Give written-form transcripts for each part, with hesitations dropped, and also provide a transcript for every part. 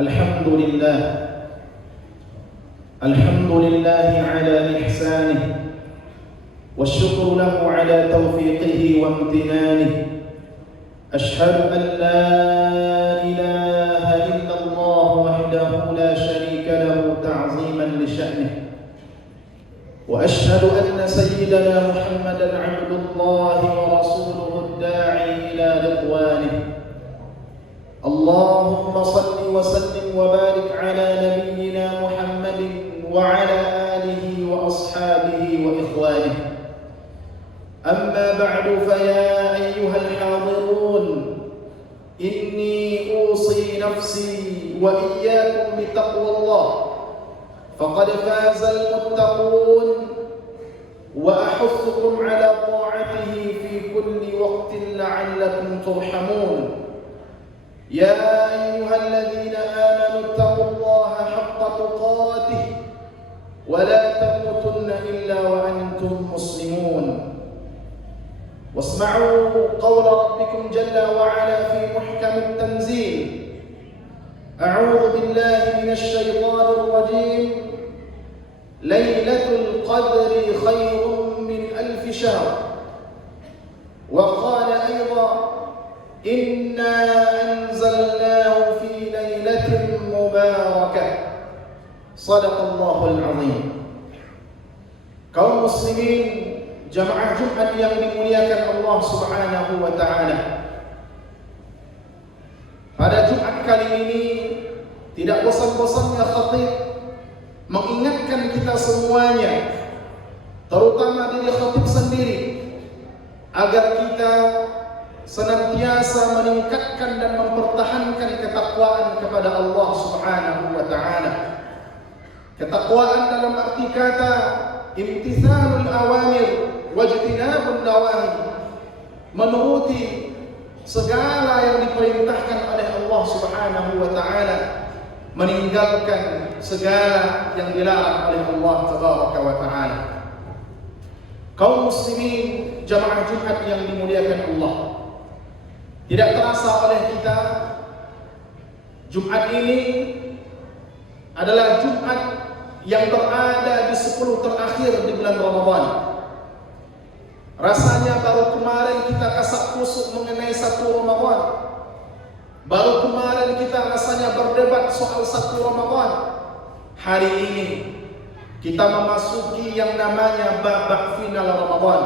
الحمد لله على إحسانه، والشكر له على توفيقه وامتنانه. أشهد أن لا إله إلا الله وحده لا شريك له تعظيما لشأنه، وأشهد أن سيدنا محمدا عبد الله ورسوله الداعي إلى رضوانه. اللهم صل وسلم وبارك على نبينا محمد وعلى آله وأصحابه وإخوانه. أما بعد، فيا أيها الحاضرون، إني أوصي نفسي وإياكم بتقوى الله، فقد فاز المتقون، وأحثكم على طاعته في كل وقت لعلكم ترحمون. يا أيها الذين آمنوا اتقوا الله حق تقاته ولا تموتن إلا وأنتم مسلمون. واسمعوا قول ربكم جل وعلا في محكم التنزيل: أعوذ بالله من الشيطان الرجيم، ليلة القدر خير من 1000 شهر. وقال أيضا: إنا أنزلناه في ليلة مباركة. صدق الله العظيم. Kaum muslimin, jamaah Jumat yang dimuliakan Allah Subhanahu wa taala. Pada Jumat kali ini tidak bosan-bosannya khatib mengingatkan kita semuanya, terutama diri khatib sendiri, agar kita senantiasa meningkatkan dan mempertahankan ketakwaan kepada Allah Subhanahu wa taala. Ketakwaan dalam arti kata imtithalul awamir wajtinabun nawahi, menuruti segala yang diperintahkan oleh Allah Subhanahu wa taala, meninggalkan segala yang dilarang oleh Allah Tabaraka wa taala. Kaum muslimin, jamaah Jumat yang dimuliakan Allah, tidak terasa oleh kita, Jumat ini adalah Jumat yang berada di 10 terakhir di bulan Ramadan. Rasanya baru kemarin kita kasak kusuk mengenai 1 Ramadan. Baru kemarin kita rasanya berdebat soal 1 Ramadan. Hari ini kita memasuki yang namanya babak final Ramadan.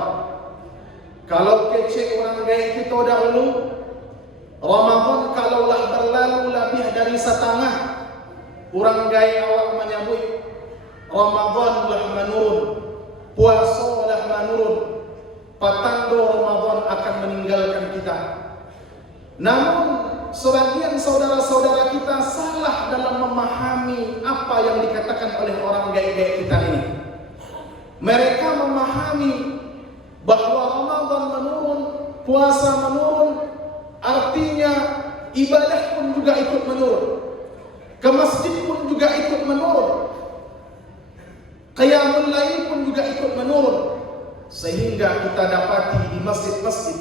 Kalau kecek orang gaya kita dahulu, Ramadan kalaulah berlalu lebih dari setengah, orang gaya awak menyebut Ramadan lah menurun, puasa lah menurun, patando Ramadan akan meninggalkan kita. Namun sebagian saudara-saudara kita salah dalam memahami apa yang dikatakan oleh orang gaya-gaya kita ini. Mereka memahami bahwa Ramadan menurun, puasa menurun, artinya ibadah pun juga ikut menurun, ke masjid pun juga ikut menurun, qiyamul lail pun juga ikut menurun. Sehingga kita dapati di masjid-masjid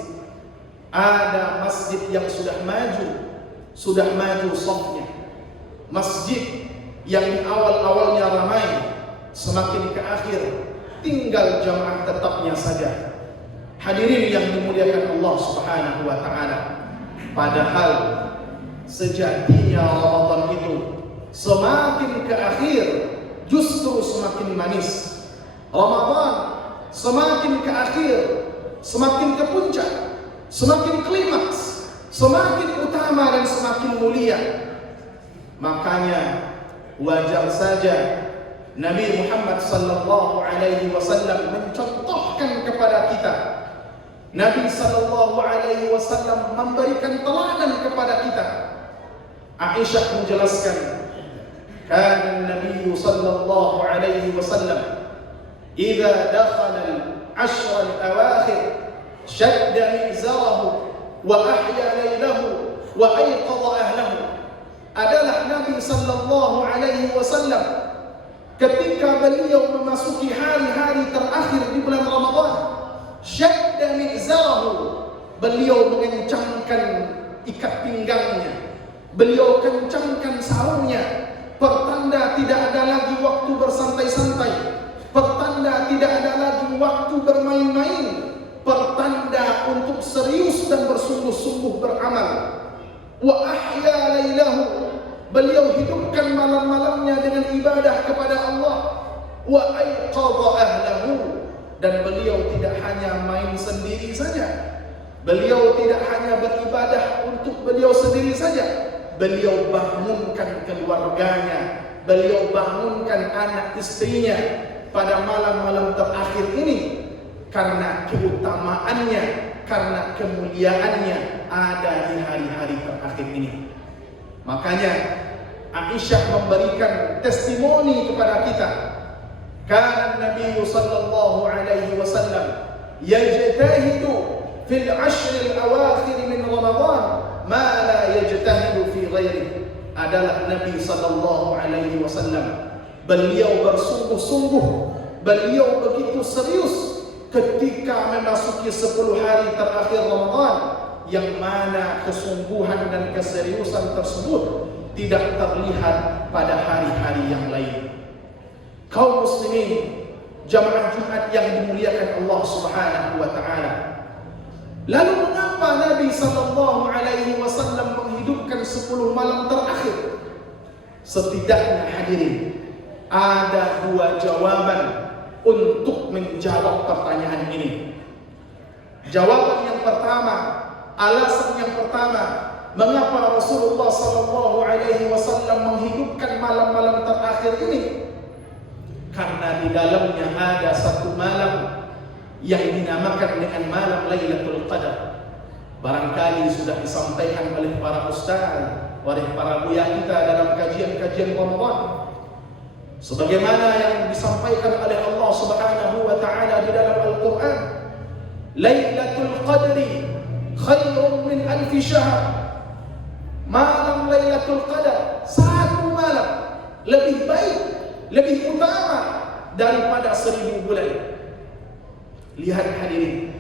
ada masjid yang sudah maju safnya. Masjid yang di awal-awalnya ramai, semakin ke akhir tinggal jamaah tetapnya saja. Hadirin yang dimuliakan Allah Subhanahu wa taala, padahal sejatinya Ramadan itu semakin ke akhir justru semakin manis. Ramadan semakin ke akhir, semakin ke puncak, semakin klimaks, semakin utama dan semakin mulia. Makanya wajar saja Nabi Muhammad sallallahu alaihi wasallam mencontohkan kepada kita. Nabi sallallahu alaihi wasallam memberikan teladan kepada kita. Aisyah menjelaskan, kana Nabi sallallahu alaihi wasallam idza dakhala al-ashr al-awakhir shadda mizarahu wa ahya laylahu wa ayqadha ahlahu. Adalah Nabi sallallahu alaihi wasallam ketika beliau memasuki hari-hari terakhir di bulan Ramadan, syadda mizarahu, beliau mengencangkan ikat pinggangnya, Beliau kencangkan sahurnya, pertanda tidak ada lagi waktu bersantai-santai, pertanda tidak ada lagi waktu bermain-main, pertanda untuk serius dan bersungguh-sungguh beramal. Wa ahya lailahu, beliau hidupkan malam-malamnya dengan ibadah kepada Allah. Wa aiqadha ahlahu, dan beliau tidak hanya main sendiri saja, beliau tidak hanya beribadah untuk beliau sendiri saja, beliau bangunkan keluarganya, beliau bangunkan anak istrinya pada malam-malam terakhir ini, karena keutamaannya, karena kemuliaannya ada di hari-hari terakhir ini. Makanya Aisyah memberikan testimoni kepada kita, kana Nabi sallallahu alaihi wasallam yajtahidu fil ashr al-awakhir min Ramadan ma la yajtahidu fi ghairihi. Adalah Nabi sallallahu alaihi wasallam, beliau bersungguh-sungguh, beliau begitu serius ketika memasuki 10 hari terakhir Ramadan, yang mana kesungguhan dan keseriusan tersebut tidak terlihat pada hari-hari yang lain. Kaum muslimin, jamaah Jumat yang dimuliakan Allah Subhanahu wa taala. Lalu mengapa Nabi sallallahu alaihi wasallam menghidupkan 10 malam terakhir? Setidaknya hadirin, ada 2 jawaban untuk menjawab pertanyaan ini. Jawaban yang pertama, alasan yang pertama, mengapa Rasulullah sallallahu alaihi wasallam menghidupkan malam-malam terakhir ini? Karena di dalamnya ada satu malam yang dinamakan dengan malam Lailatul Qadar. Barangkali sudah disampaikan oleh para ustaz, oleh para buya kita dalam kajian-kajian Ramadan, sebagaimana yang disampaikan oleh Allah Subhanahu wa taala di dalam Al-Qur'an, Lailatul Qadri khairun min alfi syahr. Malam Lailatul Qadar, satu malam, lebih baik, lebih utama daripada 1000 bulan. Lihat hadirin,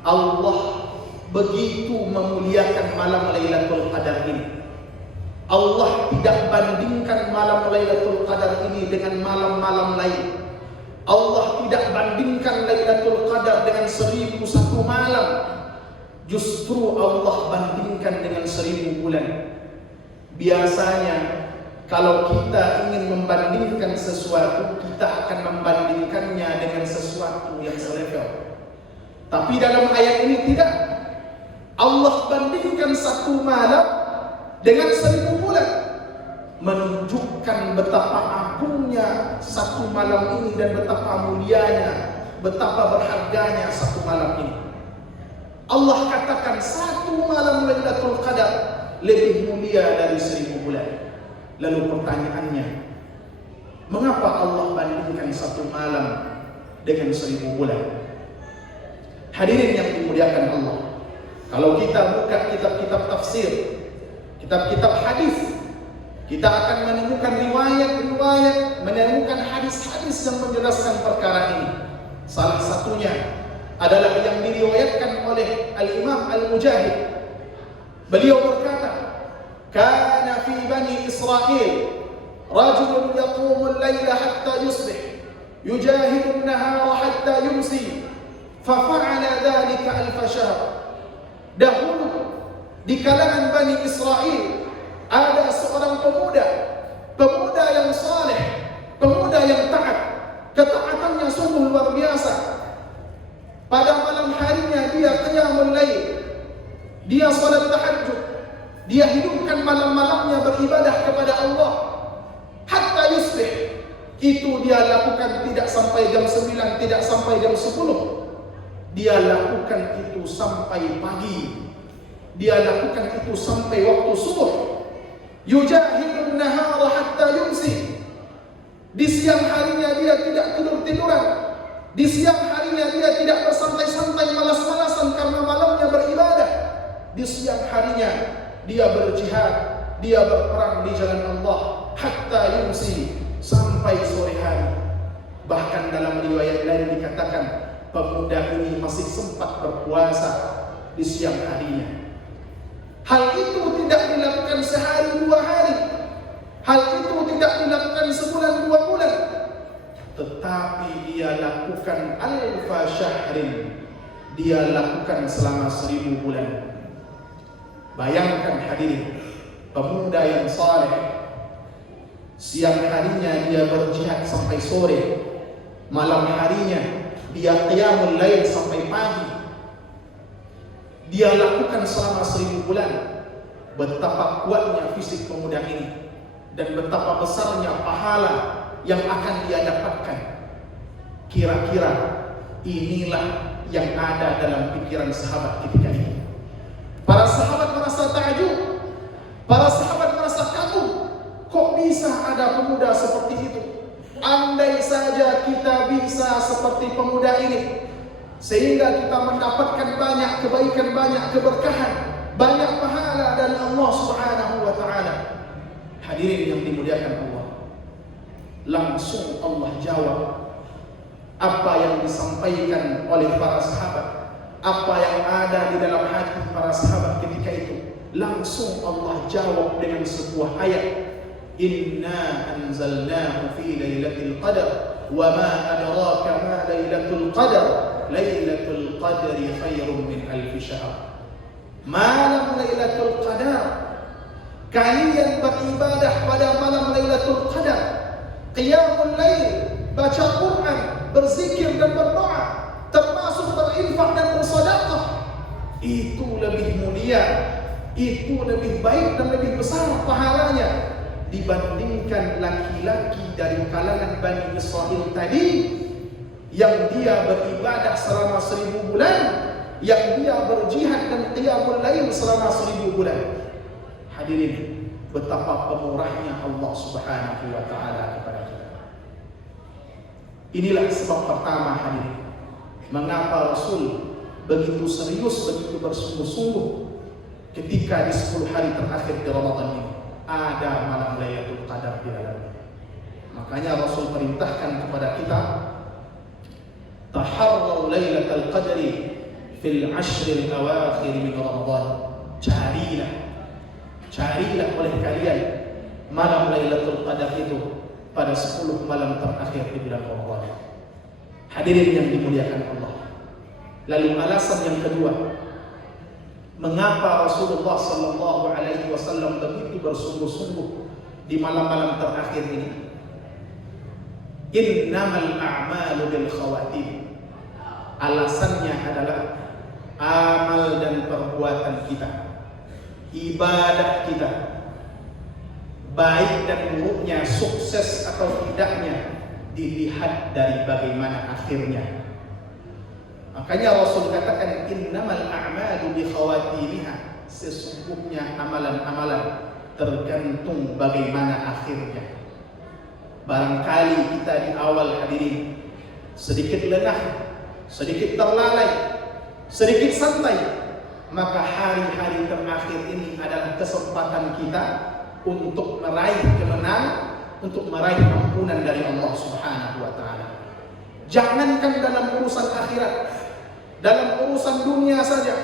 Allah begitu memuliakan malam Lailatul Qadar ini. Allah tidak bandingkan malam Lailatul Qadar ini dengan malam-malam lain. Allah tidak bandingkan Lailatul Qadar dengan 1001 malam. Justru Allah bandingkan dengan 1000 bulan. Biasanya kalau kita ingin membandingkan sesuatu, kita akan membandingkannya dengan sesuatu yang selevel. Tapi dalam ayat ini tidak. Allah bandingkan satu malam dengan 1000 bulan, menunjukkan betapa agungnya satu malam ini dan betapa mulianya, betapa berharganya satu malam ini. Allah katakan satu malam Lailatul Qadar lebih mulia dari 1000 bulan. Lalu pertanyaannya, mengapa Allah bandingkan satu malam dengan 1000 bulan? Hadirin yang dimuliakan Allah, kalau kita buka kitab-kitab tafsir, kitab-kitab hadis, kita akan menemukan riwayat-riwayat, menemukan hadis-hadis yang menjelaskan perkara ini. Salah satunya adalah yang diriwayatkan oleh Al-Imam Al-Mujahid. Beliau berkata, kana fi bani Israel rajulun yaqumu al-laila hatta yusbih, yujahidu an-nahara hatta yumsi, fafa'ala dhalika alf shahr. Dahulu di kalangan Bani Israel ada seorang pemuda yang saleh, pemuda yang taat, ketaatannya sungguh luar biasa. Pada malam harinya dia qiyamul lail, dia salat tahajud, dia hidupkan malam-malamnya beribadah kepada Allah hatta yusbih. Itu dia lakukan tidak sampai jam 9, tidak sampai jam 10. Dia lakukan itu sampai pagi. Dia lakukan itu sampai waktu subuh. Yujahidun nahara hatta yumsi. Di siang harinya dia tidak tidur-tiduran. Di siang harinya dia tidak bersantai-santai malas-malasan karena malamnya beribadah. Di siang harinya dia berjihad, dia berperang di jalan Allah hatta yumsi, sampai sore hari. Bahkan dalam riwayat lain dikatakan pemuda ini masih sempat berpuasa di siang harinya. Hal itu tidak dilakukan sehari Hal itu tidak dilakukan sebulan 2 bulan, tetapi dia lakukan alfa syahrin, dia lakukan selama 1000 bulan. Bayangkan hadirin, pemuda yang saleh, siang harinya dia berjihad sampai sore, malam harinya dia qiyamul lail sampai pagi. Dia lakukan selama 1000 bulan. Betapa kuatnya fisik pemuda ini dan betapa besarnya pahala yang akan dia dapatkan. Kira-kira inilah yang ada dalam pikiran sahabat ketika itu. Para sahabat merasa takjub, para sahabat merasa kagum. Kok bisa ada pemuda seperti itu? Andai saja kita bisa seperti pemuda ini, sehingga kita mendapatkan banyak kebaikan, banyak keberkahan, banyak pahala dari Allah Subhanahu wa ta'ala. Hadirin yang dimuliakan Allah, langsung Allah jawab apa yang disampaikan oleh para sahabat, apa yang ada di dalam hati para sahabat ketika itu. Langsung Allah jawab dengan sebuah ayat, Inna anzalnahu fi lailatul qadar wa ma adraka ma lailatul qadar lailatul qadri khairun min alf syahr. Malam lailatul qadar, kalian beribadah pada malam lailatul qadar, qiyamul lail, baca Quran, berzikir dan berdoa, termasuk berinfak dan bersedekah. Itu lebih mulia, itu lebih baik dan lebih besar pahalanya dibandingkan laki-laki dari kalangan Bani Israel tadi yang dia beribadah selama 1000 bulan, yang dia berjihad dan qiyamul lail selama 1000 bulan. Hadirin, betapa pemurahnya Allah Subhanahu wa ta'ala kepada kita. Inilah sebab pertama hadirin, mengapa Rasul begitu serius, begitu bersungguh-sungguh ketika di 10 hari terakhir di Ramadan ini ada malam Lailatul Qadar di dalamnya. Makanya Rasul perintahkan kepada kita, taharraw Lailatul Qadri fil ashril awakhir min Ramadan. Carilah oleh kalian malam Lailatul Qadar itu pada 10 malam terakhir di bulan Ramadan. Hadirin yang dimuliakan Allah. Lalu alasan yang kedua, mengapa Rasulullah sallallahu alaihi wasallam begitu bersungguh-sungguh di malam-malam terakhir ini? Innamal a'malu bil khawatim. Alasannya adalah amal dan perbuatan kita, ibadah kita, baik dan buruknya, sukses atau tidaknya, dilihat dari bagaimana akhirnya. Makanya Rasul katakan innamal a'malu bi khawatimiha, sesungguhnya amalan-amalan tergantung bagaimana akhirnya. Barangkali kita di awal hadirin sedikit lengah, sedikit terlalai, sedikit santai, maka hari-hari terakhir ini adalah kesempatan kita untuk meraih kemenangan, untuk meraih ampunan dari Allah Subhanahu wa ta'ala. Jangankan dalam urusan akhirat, dalam urusan dunia saja,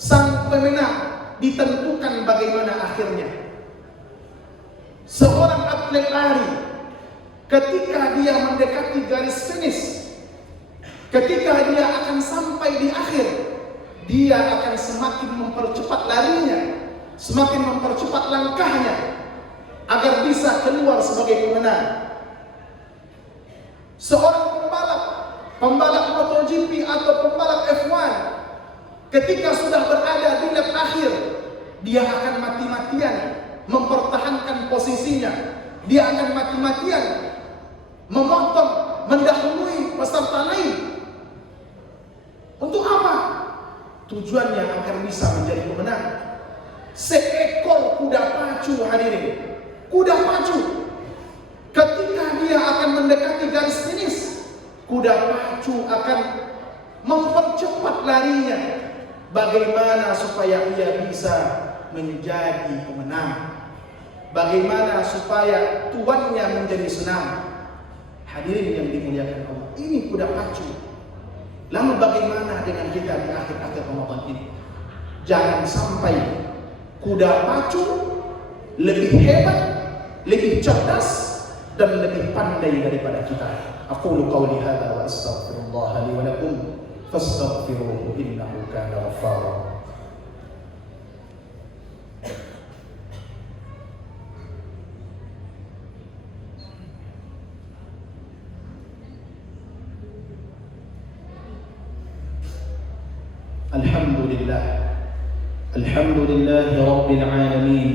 sang pemenang ditentukan bagaimana akhirnya. Seorang atlet lari, ketika dia mendekati garis finish, ketika dia akan sampai di akhir, dia akan semakin mempercepat larinya, semakin mempercepat langkahnya agar bisa keluar sebagai pemenang. Seorang pembalap MotoGP atau pembalap F1, ketika sudah berada di lap akhir, dia akan mati-matian mempertahankan posisinya. Dia akan mati-matian memotong, mendahului peserta lain. Untuk apa? Tujuannya agar bisa menjadi pemenang. Seekor kuda pacu hadirin, kuda pacu, ketika dia akan mendekati garis finish, kuda pacu akan mempercepat larinya. Bagaimana supaya ia bisa menjadi pemenang? Bagaimana supaya tuannya menjadi senang? Hadirin yang dimuliakan Allah, ini kuda pacu. Lalu bagaimana dengan kita di akhir-akhir Ramadan ini? Jangan sampai kuda pacu lebih hebat, lebih cerdas dan lebih pandai daripada kita. Aqulu qawli hadza wa astaghfirullah li wa lakum fastaghfiruhu innahu kana ghaffara. الحمد لله رب العالمين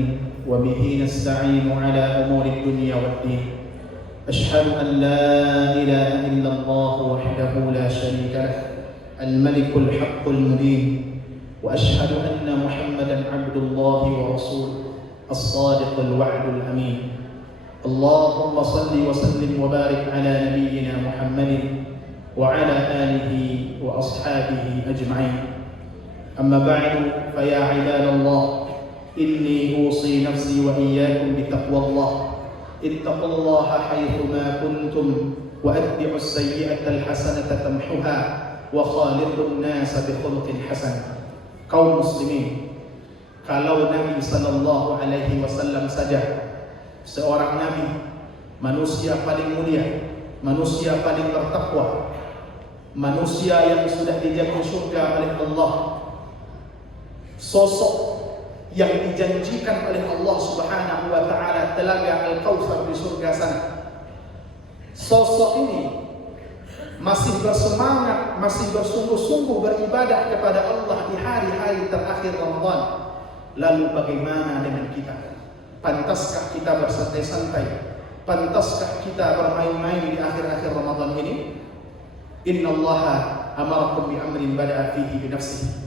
وبه نستعين على أمور الدنيا والدين. أشهد أن لا إله إلا الله وحده لا شريك له الملك الحق المبين، وأشهد أن محمدا عبد الله ورسوله الصادق الوعد الأمين. اللهم صل وسلم وبارك على نبينا محمد وعلى آله وأصحابه أجمعين. أما بعد فيا عباد الله، إني أوصي نفسي وإياكم بتقوى الله. اتقوا الله حيثما كنتم وأتبعوا السيئة الحسنة تمحها وخالقوا الناس بخلق حسن. Kaum muslimin, kalau Nabi sallallahu alaihi wasallam saja, seorang nabi, manusia paling mulia, manusia paling bertakwa, manusia yang sudah dijamin surga oleh Allah, sosok yang dijanjikan oleh Allah Subhanahu wa taala telaga Al-Kautsar di surga sana. Sosok ini masih bersemangat, masih bersungguh-sungguh beribadah kepada Allah di hari-hari terakhir Ramadan. Lalu bagaimana dengan kita? Pantaskah kita bersantai-santai? Pantaskah kita bermain-main di akhir-akhir Ramadan ini? Innallaha amarakum bi amrin bada'a fihi bi nafsihi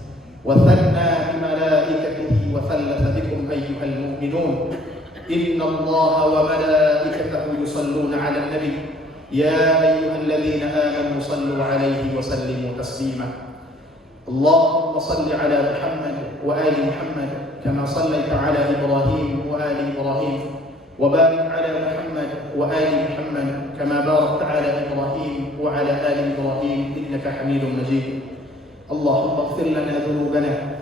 وثنى بملائكته وثلث بكم أيها المؤمنون إن الله وملائكته يصلون على النبي يا أيها الذين آمنوا صلوا عليه وسلموا تسليما. اللهم صل على محمد وآل محمد كما صليت على إبراهيم وآل إبراهيم، وبارك على محمد وآل محمد كما باركت على إبراهيم وعلى آل إبراهيم إنك حميد مجيد. اللهم اغفر لنا ذنوبنا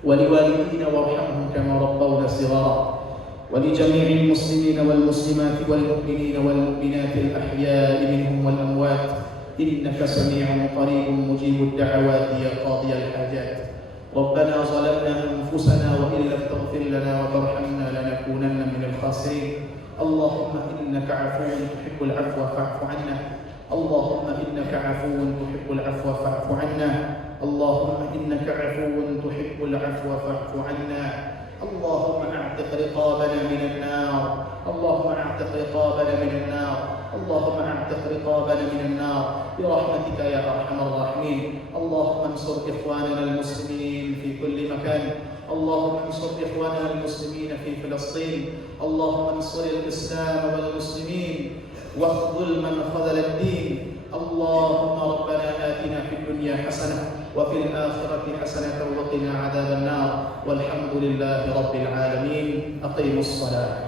ولوالدينا وارحمهم كما ربونا صغارا، ولجميع المسلمين والمسلمات والمؤمنين والمؤمنات الأحياء منهم والأموات إنك سميع قريب مجيب الدعوات يا قاضي الحاجات. ربنا ظلمنا أنفسنا وإن لم تغفر لنا وترحمنا لنكونن من الخاسرين. اللهم إنك عفو تحب العفو فاعف عنا. اللهم إنك عفو تحب العفو فاعف عنا. اللهم إنك عفو تحب العفو فاعف عنا. اللهم اعتق رقابنا من النار. اللهم اعتق رقابنا من النار. اللهم اعتق رقابنا من النار برحمتك يا أرحم الراحمين. اللهم انصر إخواننا المسلمين في كل مكان. اللهم انصر إخواننا المسلمين في فلسطين. اللهم انصر الإسلام والمسلمين واخذل من خذل الدين. اللهم ربنا آتنا في الدنيا حسنة وفي الآخرة حسنة وقنا عذاب النار، والحمد لله رب العالمين. أقيموا الصلاة.